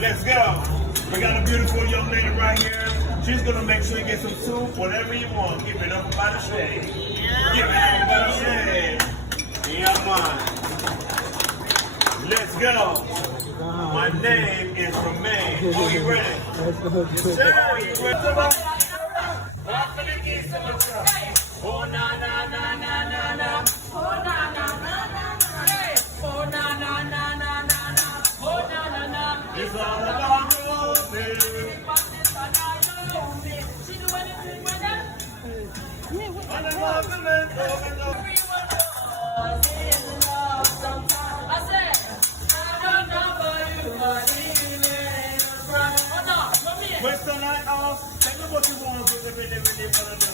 Let's go. We got a beautiful young lady right here. She's gonna make sure you get some soup, whatever you want. Give it up by the shade. Give it up by the shade. Yeah, man. Let's go. My name is Romaine. Are you ready? Sir, you ready? Oh, na, na, na, na, na, na. Oh, na, na, na, na, na. Oh, na, na, na, na, na, na. Oh, na, na, na. It's all about Rosie. She do anything with that? On the government, I said, I don't know for you, but Where's the night off? Tell me what you want to do, really want to do.